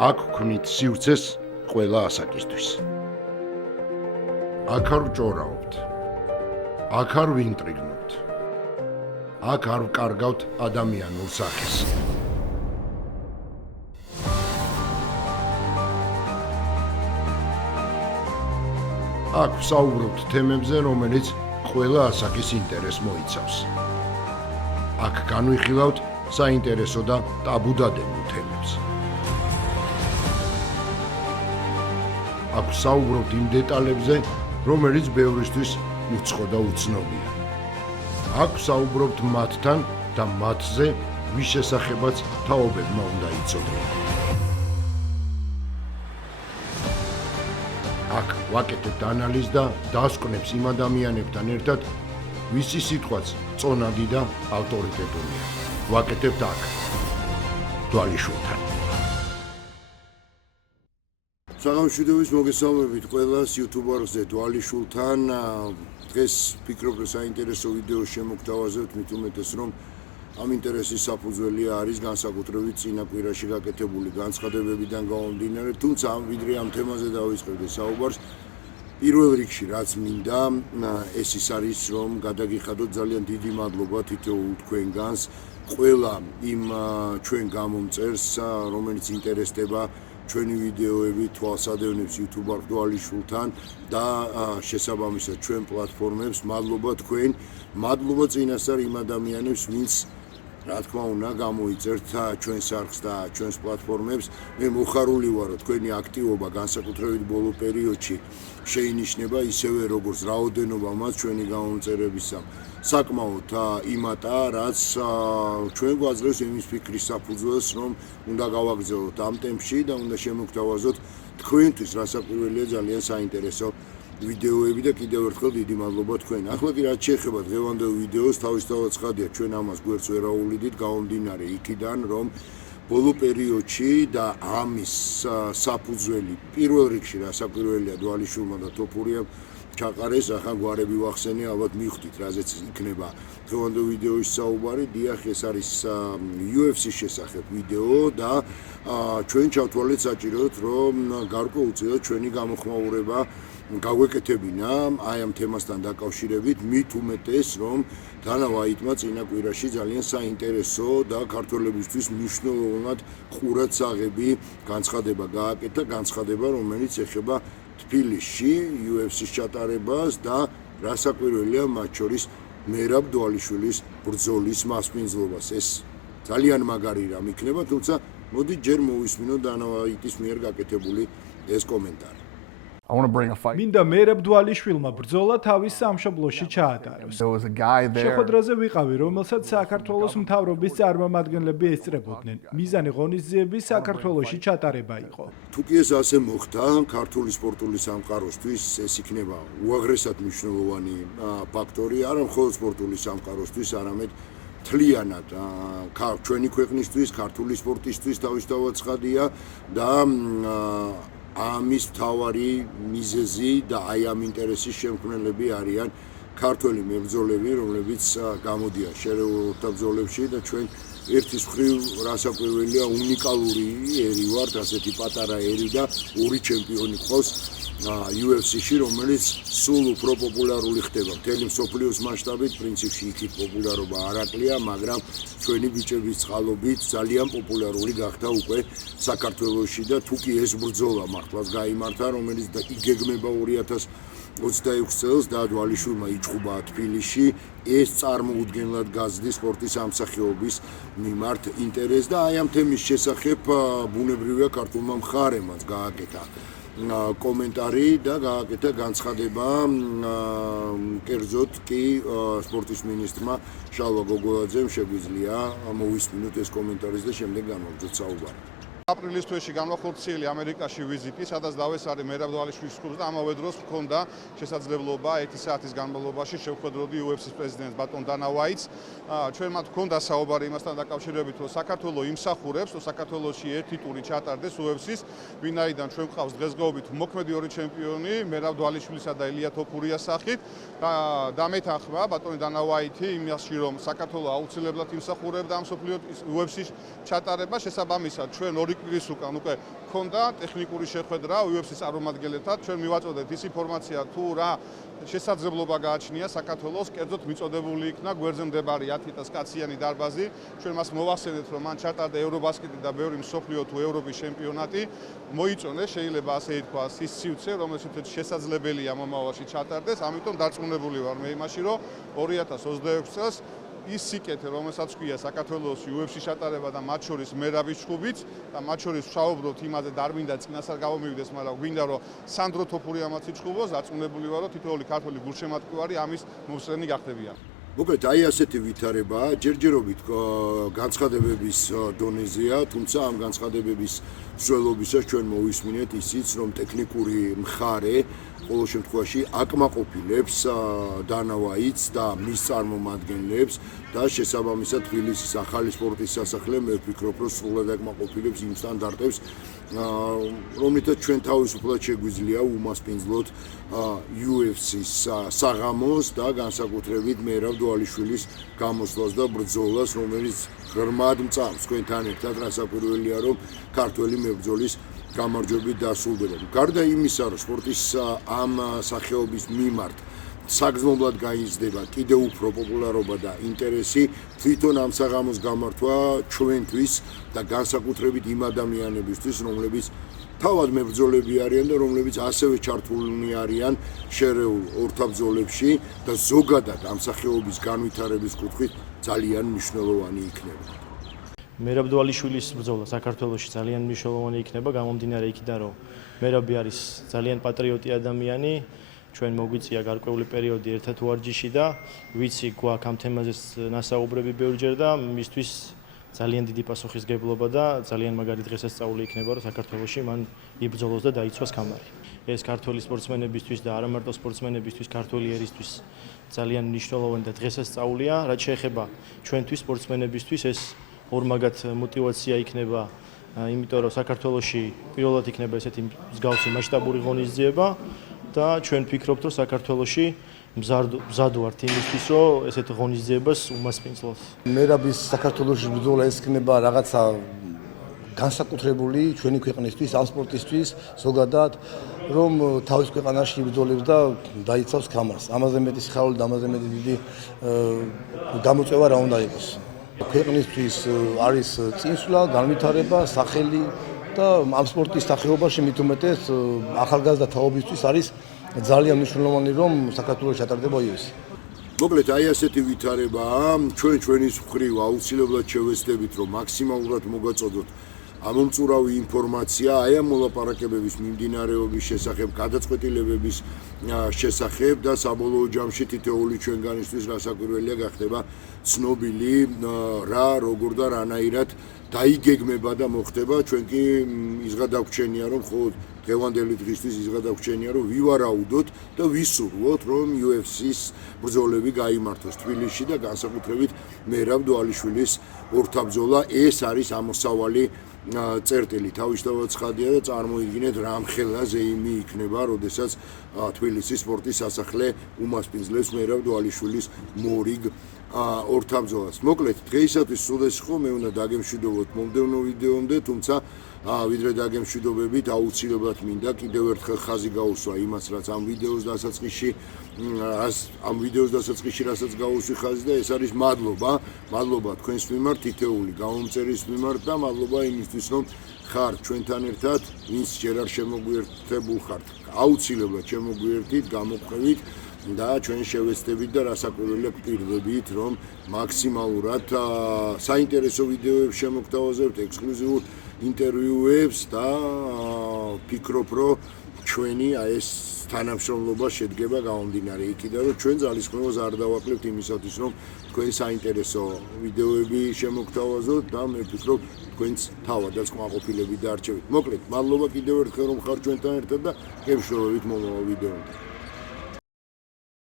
აქ ქმნით სივრცეს ყველა ასაკისთვის. აქ არ ვჭორავთ. აქ არ ვინტრიგნობთ. აქ არ ვკარგავთ ადამიანურ სახეს. აქ ვსაუბრობთ თემებზე, რომელიც ყველა ასაკის ინტერესს მოიცავს. აქ განვიხილავთ საინტერესო და ტაბუდადებულ თემებს. აქ ვსაუბრობთ იმ დეტალებზე, რომელიც ბევრისთვის უცხო და უცნობია. აქ ვსაუბრობთ მათთან და მათზე, ვის შესახებაც თაობებმა უნდა იცოდნენ. აქ ვაკეთებთ ანალიზს და დასკვნებს იმ ადამიანებთან ერთად, ვისი სიტყვაც წონადი და ავტორიტეტულია. ვაკეთებთ აქ, დვალიშვილთან. საღამოშვიდობის მოგესალმებით ყველას YouTube-ზე დვალიშვილთან. დღეს ვფიქრობ, რომ საინტერესო ვიდეო შემოგთავაზებთ, მით უმეტეს, რომ ამ ინტერესის საფუძველია არის განსაკუთრებით წინა კვირაში გაკეთებული განცხადებებიდან გამომდინარე, თუმცა ვიდრე ამ თემაზე დავიწყებდე საუბარს, პირველ რიგში რაც მინდა, ეს ის არის, რომ გადაგიხადოთ ძალიან დიდი მადლობა თითოეულ თქვენგანს, ყველა იმ ჩვენ გამომწერს, რომელიც ინტერესდება ჩვენი ვიდეოები თვალსადევნებს YouTube-არ დვალიშვილთან და შესაბამისად ჩვენ პლატფორმებს. მადლობა თქვენ, მადლობა წინასწარ იმ ადამიანებს, ვინც რა თქმა უნდა გამოიწერთ ჩვენს არხს და ჩვენს პლატფორმებს. მე მოხარული ვარ, რომ თქვენი აქტივობა განსაკუთრებით ბოლო პერიოდში შეინიშნება ისევე როგორც რაოდენობა მას ჩვენი გამომწერებისა. საკმაოდ იმატა, რაც ჩვენ გვაძლევს იმის ფიქრის საფუძველს, რომ უნდა გავაგრძელოთ ამ ტემპში და უნდა შემოგთავაზოთ თქვენთვის, რასაკვირველია ძალიან საინტერესო ვიდეოები და კიდევ ერთხელ დიდი მადლობა თქვენ. ახლა კი რაც შეეხება დღევანდელ ვიდეოს, თავისთავად ცხადია, ჩვენ ამას გვერდს ვერ აუვლიდით, გამომდინარე იქიდან, რომ ბოლო პერიოდში და ამის საფუძველი პირველ რიგში რასაკვირველია დვალიშვილმა და თოფურიამ ჩაყარეს, ახლა გვარები ვახსენე, ალბათ მივხვდით, რაზეც იქნება დღევანდელ ვიდეოში საუბარი. დიახ, ეს არის UFC-ს შესახებ ვიდეო და ჩვენ ჩავთვალეთ საჭიროდ, რომ გარკვეულწილად ჩვენი გამოხმაურება გავეკეთებინა აი ამ თემასთან დაკავშირებით, მით უმეტეს, რომ დანა ვაიტმა წინა კვირაში ძალიან საინტერესო და ქართველებისთვის მნიშვნელოვნად ყურადსაღები განცხადება გააკეთა, განცხადება, რომელიც ეხება თბილისში UFC-ს ჩატარებას და რასაკვირველია მათ შორის მერაბ დვალიშვილის ბრძოლის მასპინძლობას. ეს ძალიან მაგარი რამ იქნება, თუმცა მოდი ჯერ მოვისმინოთ დანა ვაიტის მიერ გაკეთებული ეს კომენტარი. მინდა მერაბ დვალიშვილმა ბრძოლა თავის სამშობლოში ჩაატაროს. შეხვედრაზე ვიყავი, რომელსაც საქართველოს მთავრობის წარმომადგენლები ესწრებოდნენ. მიზანი ღონისძიების საქართველოში ჩატარება იყო. თუკი ეს ასე მოხდა, ქართული სპორტული სამყაროსთვის ეს იქნება უაღრესად მნიშვნელოვანი ფაქტორი, არა მხოლოდ სპორტული სამყაროსთვის, არამედ მთლიანად ჩვენი ქვეყნისთვის, ქართული სპორტისთვის თავისთავად ცხადია და ამის მთავარი მიზეზი და აი ამ ინტერესის შემქმნელები არიან ქართველი მებრძოლები, რომლებიც გამოდიან შერეულთა ბრძოლებში და ჩვენ ერთის მხრივ რასაკვირველია უნიკალური ერი ვართ, ასეთი პატარა ერი და ორი ჩემპიონი ყავს UFC-ში, რომელიც სულ უფრო პოპულარული ხდება. მთელი მსოფლიოს მასშტაბით პრინციპში იქით პოპულარობა არ აკლია, მაგრამ ჩვენი ბიჭების წყალობით ძალიან პოპულარული გახდა უკვე საქართველოში და თუკი ეს ბრძოლა მართლაც გაიმართა, რომელიც იგეგმება 2026 წელს და დვალიშვილმა იჭხუბა თბილისში, ეს წარმოუდგენლად გაზრდის სპორტის ამსახეობის მიმართ ინტერესს და აი ამ თემის შესახებ ბუნებრივია ქართულმა მხარემაც გააკეთა კომენტარი და გააკეთა განცხადება კერძოდ კი სპორტის მინისტრმა შალვა გოგოლაძემ შეგვიძლია მოვისმინოთ ეს კომენტარის და შემდეგ განვაგრძელოთ საუბარი. აპრილის თვეში განვახორციელი ამერიკაში ვიზიტი, სადაც დავესწარი მერაბ დვალიშვილის კლუბს და ამავე დროს მქონდა შესაძლებლობა 1 საათის განმავლობაში შევხვედროდი UFC-ს პრეზიდენტს ბატონ დანა ვაიტს. ჩვენ მათ მქონდა საუბარი იმასთან დაკავშირებით, რომ საქართველოს იმსახურებს, რომ საქართველოში ერთი ტური ჩატარდეს UFC-ს, ვინაიდან ჩვენ გვყავს დღესდღეობით მოქმედი ორი ჩემპიონი, მერაბ დვალიშვილისა და ილია თოფურიას სახით და მეთანხმა ბატონი დანა ვაიტი იმაში, რომ საქართველოს აუცილებლად იმსახურებდა ამ მსოფლიო UFC-ს ჩატარებას, შესაბამისად ჩვენ ორი კვირის უკან უკვე ქონდა ტექნიკური შეხვედრა UFC-ს წარმომადგენლებთან. ჩვენ მივაწოდეთ ის ინფორმაცია თუ რა შესაძლებლობა გააჩნია საქართველოს კერძოდ მიწოდებული იქნა გვერდზე მდებარე 10,000 კაციანი დარბაზი. ჩვენ მას მოვახსენეთ, რომ მან ჩატარდა ევრობასკეტი და ბევრი მსოფლიო თუ ევროპის ჩემპიონატი. მოიწონეს, შეიძლება ასე ითქვას, ის სივრცე, რომელიც შესაძლებელია მომავალში ჩატარდეს. ამიტომ დარწმუნებული ვარ მე იმაში, რომ 2026 წელს ის სიკეთე, რომელსაც ქვია საქართველოს UFC-ში ჩატარება და მათ შორის მერაბის ჩხუბიც და მათ შორის ვსაუბრობთ იმაზე, დარმინდა წინასწარ გამომივიდეს, მაგრამ გვინდა რომ სანდრო თოფური ამაც იჩხუბოს, დარწმუნებული ვარ, რომ თითოეული ქართველი გულშემატკივარი ამის მოსწრენი გახდებიან. მოკლედ, აი ასეთი ვითარებაა, ჯერჯერობით განცხადებების დონეზეა, თუმცა ამ განცხადებების მსვლელობისას ჩვენ მოვისმინეთ ისიც, რომ ტექნიკური მხარე ყოველ შემთხვევაში აკმაყოფილებს დანა ვაიტს და მის წარმომადგენლებს და შესაბამისად თბილისის ახალი სპორტის სასახლე მე ვფიქრობ, რომ სრულად აკმაყოფილებს იმ სტანდარტებს, რომლითაც ჩვენ თავისუფლად შეგვიძლია უმასპინძლოთ UFC-ს საღამოს და განსაკუთრებით მერაბ დვალიშვილის გამოსვლას და ბრძოლას, რომელიც ღრმად მწავს თქვენთან ერთად, რასაკვირველია, რომ ქართველი მებრძოლის გამარჯვებით დასრულდება. გარდა იმისა, რომ სპორტის ამ სახეობის მიმართ საგრძნობლად გაიზრდება კიდევ უფრო პოპულარობა და ინტერესი, თვითონ ამ საღამოს გამართვა ჩვენთვის და განსაკუთრებით იმ ადამიანებისთვის, რომლებიც თავად მებრძოლები არიან და რომლებიც ასევე ჩართულნი არიან შერეულ ორთაბრძოლებში და ზოგადად ამ სახეობის განვითარების კუთხით ძალიან მნიშვნელოვანი იქნება. მერაბ დვალიშვილის ბრძოლა საქართველოში ძალიან მნიშვნელოვანი იქნება, გამომდინარე იქიდან, რომ მერაბი არის ძალიან პატრიოტი ადამიანი, ჩვენ მოგვიწია გარკვეული პერიოდი ერთად ვარჯიში და ვიცი გვაქვს ამ თემაზე ნასაუბრები ბევრჯერ და მისთვის ძალიან დიდი პასუხისგებლობა და ძალიან მაგარი დღესასწაული იქნება, რომ საქართველოში მან იბრძოლოს და დაიცვას კამარი. ეს ქართველი სპორტსმენებისთვის და არა მარტო სპორტსმენებისთვის, ქართველი ერისთვის ძალიან მნიშვნელოვანი და დღესასწაულია, რაც შეეხება ჩვენთვის სპორტსმენებისთვის ეს ორმაგად мотивация იქნება, იმიტომ რომ საქართველოში პირველად იქნება ესეთი მსგავსი მასშტაბური ღონისძიება და ჩვენ ვფიქრობთ, რომ საქართველოში მზად ვართ იმისთვის, რომ ესეთ ღონისძიებას უმასპინძლოთ. მერაბის საქართველოში ბრძოლა ეს იქნება რაღაცა განსაკუთრებული ჩვენი ქვეყნისთვის, ამ სპორტისთვის, ზოგადად, რომ თავის ქვეყანაში იბრძოლებს და დაიცავს კამარს. ამაზე მეტი სიხარული და ამაზე მეტი დიდი გამოწვევა რა უნდა იყოს. ქვეყნისთვის არის წინსვლა, განვითარება, სახელი და ამ სპორტის სახეობაში მით უმეტეს ახალგაზრდა თაობისთვის არის ძალიან მნიშვნელოვანი, რომ საქართველოს ჩატარდება UFC. მოკლედ, აი ასეთი ვითარებაა, ჩვენის მხრივ აუცილებლად შევეცდებით, რომ მაქსიმალურად მოგაწოდოთ ამომწურავი ინფორმაცია აი ამ მოლაპარაკებების მიმდინარეობის შესახებ, გადაწყვეტილებების შესახებ და საბოლოო ჯამში თითოეული ჩვენგანისთვის რასაკვირველია გახდება ცნობილი რა, როგორ და რანაირად დაიგეგმება და მოხდება. ჩვენ კი ისღა დაგვჩენია, რომ მხოლოდ დღევანდელი დღისთვის ისღა დაგვჩენია, რომ ვივარაუდოთ და ვისურვოთ, რომ UFC-ს ბრძოლები გაიმართოს თბილისში და განსაკუთრებით მერაბ დვალიშვილის ორთაბრძოლა. ეს არის ამოსავალი წერტილი. თავისთავად ცხადია და წარმოიდგინეთ რამხელა ზეიმი იქნება, როდესაც თბილისის სპორტის სასახლე უმასპინძლებს მერაბ დვალიშვილის მორიგ ორთაბრძოლას. მოკლედ, დღეისათვის სულ ეს იყო, მე უნდა დაგემშვიდობოთ მომდევნო ვიდეომდე, თუმცა ვიდრე დაგემშვიდობებით, აუცილებლად მინდა კიდევ ერთხელ ხაზი გაუსვა იმას, რაც ამ ვიდეოს დასაწყისში რასაც გაუსვი ხაზი და ეს არის მადლობა თქვენს მიმართ, თითოეული გამომწერის მიმართ და მადლობა იმისთვის, რომ ხართ ჩვენთან ერთად, ვინც ჯერ არ შემოგვიერთებულ ხართ. აუცილებლად შემოგვიერთით, გამოყვებით და ჩვენ შევეცდებით და რასაკვირველია გვპირდებით, რომ მაქსიმალურად საინტერესო ვიდეოებს შემოგთავაზებთ, ექსკლუზიურ ინტერვიუებს და ვფიქრობ, რომ ჩვენი ეს თანამშრომლობა შედგება გამომდინარე იქიდან, რომ ჩვენ ძალისხმევას არ დავაკლებთ იმისათვის, რომ თქვენ საინტერესო ვიდეოები შემოგთავაზოთ და მე ვფიქრობ, თქვენც თავადაც კმაყოფილებით დარჩებით. მოკლედ, მადლობა კიდევ ერთხელ, რომ ხართ ჩვენთან ერთად და გემშვიდობებით მომავალ ვიდეომდე.